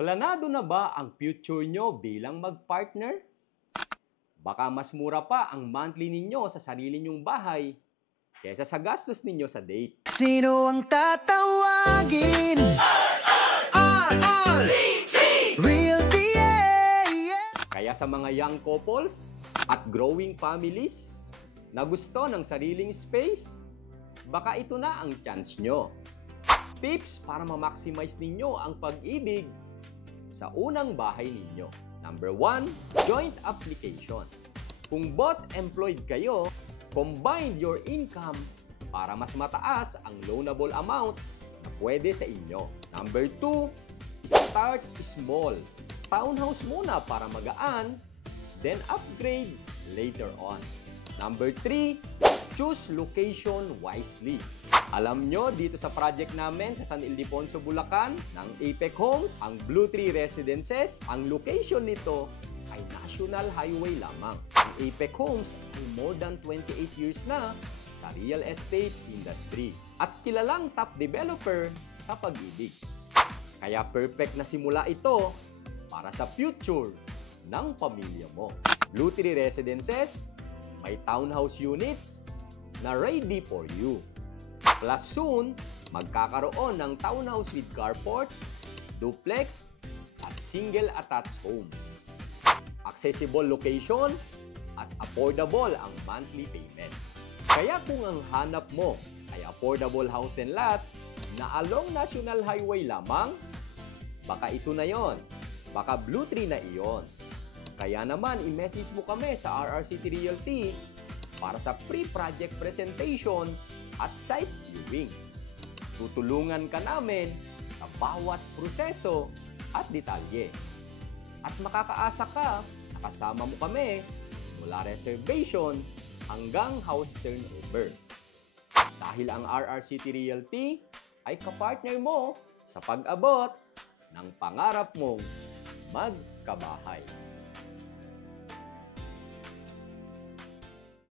Planado na ba ang future nyo bilang mag-partner? Baka mas mura pa ang monthly ninyo sa sarili nyong bahay kaysa sa gastos ninyo sa date. Sino ang tatawagin? RRCT Realty, yeah. Kaya sa mga young couples at growing families na gusto ng sariling space, baka ito na ang chance nyo. Tips para ma-maximize ninyo ang pag-ibig sa unang bahay ninyo. Number 1, joint application. Kung both employed kayo, combine your income para mas mataas ang loanable amount na pwede sa inyo. Number 2, start small. Townhouse muna para magaan, then upgrade later on. Number 3, choose location wisely. Alam nyo, dito sa project namin sa San Ildefonso, Bulacan, ng Apex Homes, ang Blue Tree Residences, ang location nito ay National Highway lamang. Ang Apex Homes ay more than 28 years na sa real estate industry at kilalang top developer sa pag-ibig. Kaya perfect na simula ito para sa future ng pamilya mo. Blue Tree Residences may townhouse units na ready for you. Plus soon, magkakaroon ng townhouse with carport, duplex, at single attached homes. Accessible location at affordable ang monthly payment. Kaya kung ang hanap mo ay affordable house and lot na along National Highway lamang, baka ito na yon. Baka Blue Tree na iyon. Kaya naman, i-message mo kami sa RRCT Realty para sa pre-project presentation at site viewing. Tutulungan ka namin sa bawat proseso at detalye. At makakaasa ka na kasama mo kami mula reservation hanggang house turnover. Dahil ang RRCT Realty ay kapartner mo sa pag-abot ng pangarap mong magkabahay.